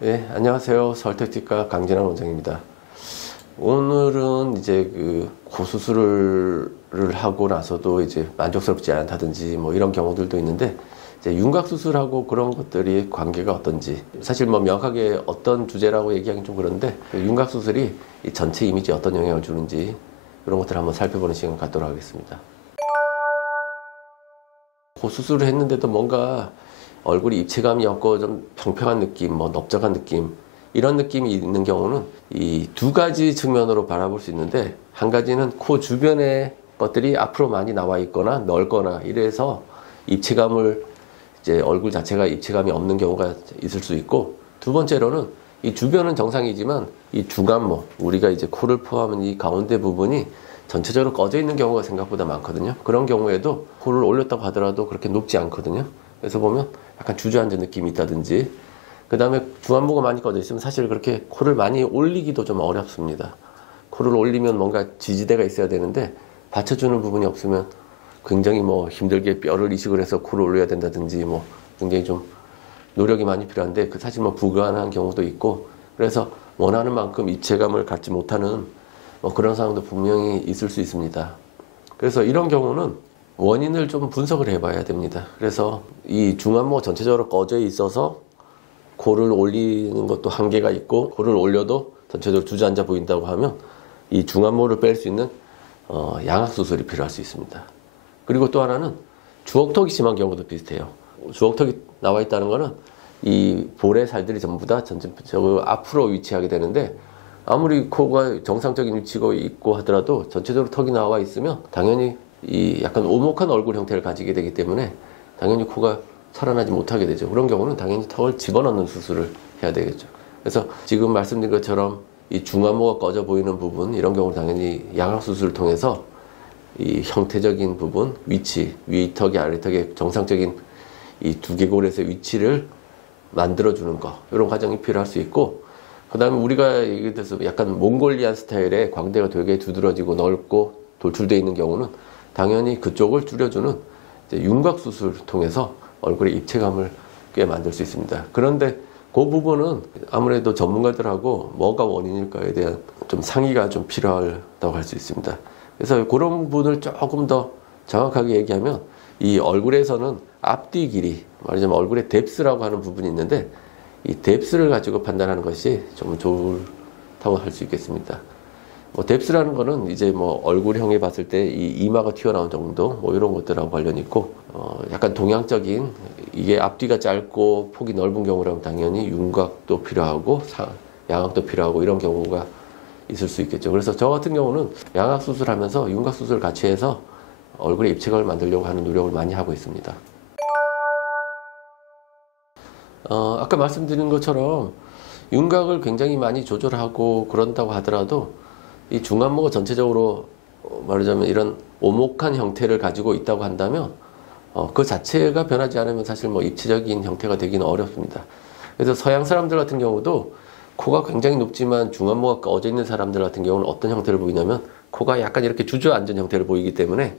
네, 안녕하세요. 서울특집과 강진환 원장입니다. 오늘은 이제 그 고수술을 하고 나서도 이제 만족스럽지 않다든지 뭐 이런 경우들도 있는데, 이제 윤곽 수술하고 그런 것들이 관계가 어떤지, 사실 뭐 명확하게 어떤 주제라고 얘기하기는 좀 그런데, 그 윤곽 수술이 이 전체 이미지에 어떤 영향을 주는지 이런 것들을 한번 살펴보는 시간 갖도록 하겠습니다. 고수술을 했는데도 뭔가 얼굴이 입체감이 없고 좀 평평한 느낌, 뭐 넓적한 느낌, 이런 느낌이 있는 경우는 이 두 가지 측면으로 바라볼 수 있는데, 한 가지는 코 주변의 것들이 앞으로 많이 나와 있거나 넓거나 이래서 입체감을, 이제 얼굴 자체가 입체감이 없는 경우가 있을 수 있고, 두 번째로는 이 주변은 정상이지만 이 중안모, 우리가 이제 코를 포함한 이 가운데 부분이 전체적으로 꺼져 있는 경우가 생각보다 많거든요. 그런 경우에도 코를 올렸다고 하더라도 그렇게 높지 않거든요. 그래서 보면 약간 주저앉은 느낌이 있다든지, 그 다음에 중안모가 많이 꺼져 있으면 사실 그렇게 코를 많이 올리기도 좀 어렵습니다. 코를 올리면 뭔가 지지대가 있어야 되는데 받쳐주는 부분이 없으면 굉장히 뭐 힘들게 뼈를 이식을 해서 코를 올려야 된다든지, 뭐 굉장히 좀 노력이 많이 필요한데, 그 사실 뭐 불가능한 경우도 있고, 그래서 원하는 만큼 입체감을 갖지 못하는 뭐 그런 상황도 분명히 있을 수 있습니다. 그래서 이런 경우는 원인을 좀 분석을 해봐야 됩니다. 그래서 이 중안모 전체적으로 꺼져 있어서 코를 올리는 것도 한계가 있고, 코를 올려도 전체적으로 주저앉아 보인다고 하면 이 중안모를 뺄 수 있는 양악 수술이 필요할 수 있습니다. 그리고 또 하나는 주걱턱이 심한 경우도 비슷해요. 주걱턱이 나와 있다는 거는 이 볼의 살들이 전부 다 전체적으로 앞으로 위치하게 되는데, 아무리 코가 정상적인 위치가 있고 하더라도 전체적으로 턱이 나와 있으면 당연히 이 약간 오목한 얼굴 형태를 가지게 되기 때문에 당연히 코가 살아나지 못하게 되죠. 그런 경우는 당연히 턱을 집어넣는 수술을 해야 되겠죠. 그래서 지금 말씀드린 것처럼 이 중안모가 꺼져 보이는 부분, 이런 경우는 당연히 양악 수술을 통해서 이 형태적인 부분, 위치, 위턱이 아래턱의 정상적인 이 두개골에서의 위치를 만들어주는 거, 이런 과정이 필요할 수 있고, 그 다음에 우리가 예를 들어서 약간 몽골리안 스타일의 광대가 되게 두드러지고 넓고 돌출되어 있는 경우는 당연히 그쪽을 줄여주는 윤곽 수술을 통해서 얼굴의 입체감을 꽤 만들 수 있습니다. 그런데 그 부분은 아무래도 전문가들하고 뭐가 원인일까에 대한 좀 상의가 좀 필요하다고 할 수 있습니다. 그래서 그런 부분을 조금 더 정확하게 얘기하면, 이 얼굴에서는 앞뒤 길이, 말하자면 얼굴의 뎁스라고 하는 부분이 있는데, 이 뎁스를 가지고 판단하는 것이 좀 좋다고 할 수 있겠습니다. 뭐 뎁스라는 거는 이제 뭐 얼굴형에 봤을 때 이 이마가 튀어나온 정도, 뭐 이런 것들하고 관련이 있고, 약간 동양적인, 이게 앞뒤가 짧고 폭이 넓은 경우라면 당연히 윤곽도 필요하고 양악도 필요하고 이런 경우가 있을 수 있겠죠. 그래서 저 같은 경우는 양악 수술하면서 윤곽 수술 같이 해서 얼굴에 입체감을 만들려고 하는 노력을 많이 하고 있습니다. 아까 말씀드린 것처럼 윤곽을 굉장히 많이 조절하고 그런다고 하더라도 이 중안모가 전체적으로 말하자면 이런 오목한 형태를 가지고 있다고 한다면 그 자체가 변하지 않으면 사실 뭐 입체적인 형태가 되기는 어렵습니다. 그래서 서양 사람들 같은 경우도 코가 굉장히 높지만 중안모가 꺼져 있는 사람들 같은 경우는 어떤 형태를 보이냐면, 코가 약간 이렇게 주저앉은 형태를 보이기 때문에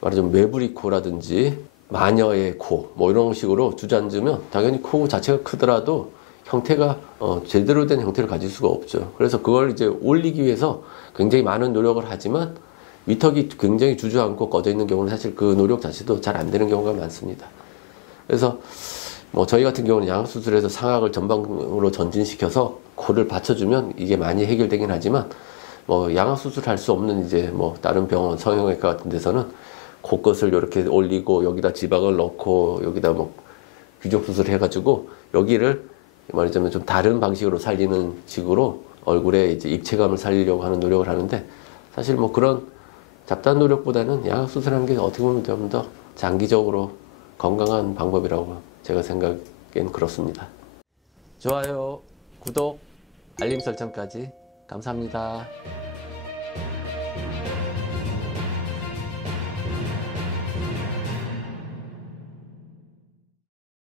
말하자면 메부리 코라든지 마녀의 코, 뭐 이런 식으로 주저앉으면 당연히 코 자체가 크더라도 형태가 제대로 된 형태를 가질 수가 없죠. 그래서 그걸 이제 올리기 위해서 굉장히 많은 노력을 하지만 위턱이 굉장히 주저앉고 꺼져 있는 경우는 사실 그 노력 자체도 잘 안 되는 경우가 많습니다. 그래서 뭐 저희 같은 경우는 양악 수술에서 상악을 전방으로 전진시켜서 코를 받쳐주면 이게 많이 해결되긴 하지만, 뭐 양악 수술할 수 없는 이제 뭐 다른 병원, 성형외과 같은 데서는 코끝을 이렇게 올리고 여기다 지방을 넣고 여기다 뭐 귀족 수술을 해가지고 여기를 말하자면 좀 다른 방식으로 살리는 식으로 얼굴에 이제 입체감을 살리려고 하는 노력을 하는데, 사실 뭐 그런 잡다한 노력보다는 양악 수술하는 게 어떻게 보면 좀 더 장기적으로 건강한 방법이라고 제가 생각엔 그렇습니다. 좋아요, 구독, 알림 설정까지 감사합니다.